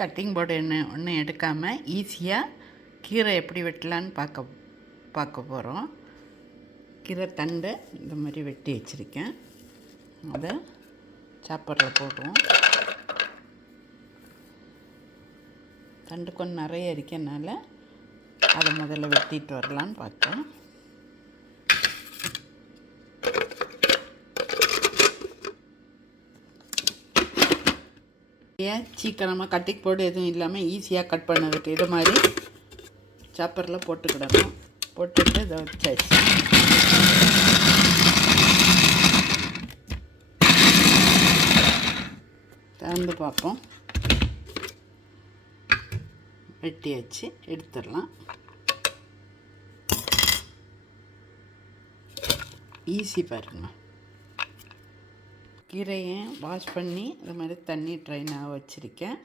Cutting board என்ன ஒன்றும் எடுக்காமல் ஈஸியாக கீரை எப்படி வெட்டலான்னு பார்க்க பார்க்க போகிறோம் கீரை தண்டை இந்த மாதிரி வெட்டி வச்சுருக்கேன். அதை சாப்பாடில் போடுவோம். தண்டு கொஞ்சம் நிறைய இருக்கனால அதை முதல்ல வெட்டிட்டு வரலான்னு பார்த்தேன். ஏன் சீக்கிரமாக கட்டிங் போட்டு எதுவும் இல்லாமல் ஈஸியாக கட் பண்ணதுக்கு இது மாதிரி சாப்பரில் போட்டுக்கிடணும். போட்டுட்டு இதை வச்சாச்சு. திறந்து பார்ப்போம். வெட்டியாச்சு. எடுத்துடலாம். ஈஸி பாருங்கள் கீரையை வாஷ் பண்ணி இது மாதிரி தண்ணி ட்ரைனாக வச்சுருக்கேன்.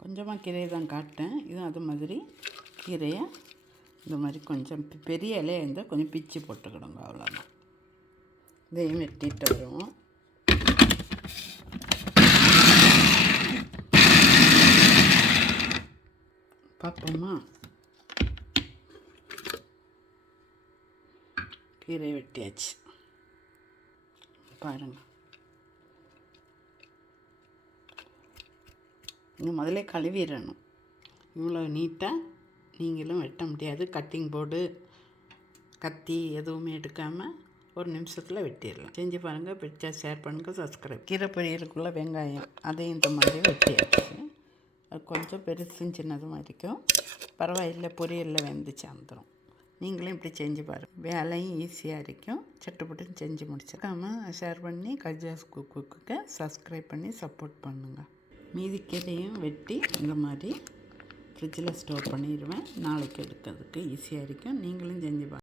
கொஞ்சமாக கீரையை தான் காட்டேன் இதுவும் அது மாதிரி கீரையை இந்த மாதிரி கொஞ்சம் பெரிய இலையாக இருந்தால் கொஞ்சம் பிச்சு போட்டுக்கிடுங்க அவ்வளோதான் இதையும் வெட்டிட்டு வருவோம். பார்ப்போமா? கீரை வெட்டியாச்சு. பாருங்கள் நீங்கள் முதல்ல கழுவிடணும். இவ்வளோ நீட்டாக நீங்களும் வெட்ட முடியாது. கட்டிங் போர்டு கத்தி எதுவுமே எடுக்காமல் ஒரு நிமிஷத்தில் வெட்டிடலாம். செஞ்சு பாருங்கள் பிடிச்சா ஷேர் பண்ணுங்கள் சப்ஸ்கிரைப் கீரை பொரியலுக்குள்ள வெங்காயம் அதையும் இந்த மாதிரி வெட்டியாச்சு. அது கொஞ்சம் பெருசும் சின்னதும் இருக்கும் பரவாயில்லை பொரியலில் வெந்துச்சு வந்துடும் நீங்களும் இப்படி செஞ்சு பாருங்கள் வேலையும் ஈஸியாக இருக்கும். சட்டுப்பட்டுன்னு செஞ்சு முடிச்சிருக்காமல் ஷேர் பண்ணி கஜாஸ் குக்குக்கு சப்ஸ்கிரைப் பண்ணி சப்போர்ட் பண்ணுங்கள் மீதி கீரையும் வெட்டி இந்த மாதிரி ஃப்ரிட்ஜில் ஸ்டோர் பண்ணிடுவேன். நாளைக்கு எடுக்கிறதுக்கு ஈஸியாக இருக்கும். நீங்களும் செஞ்சு பாருங்கள்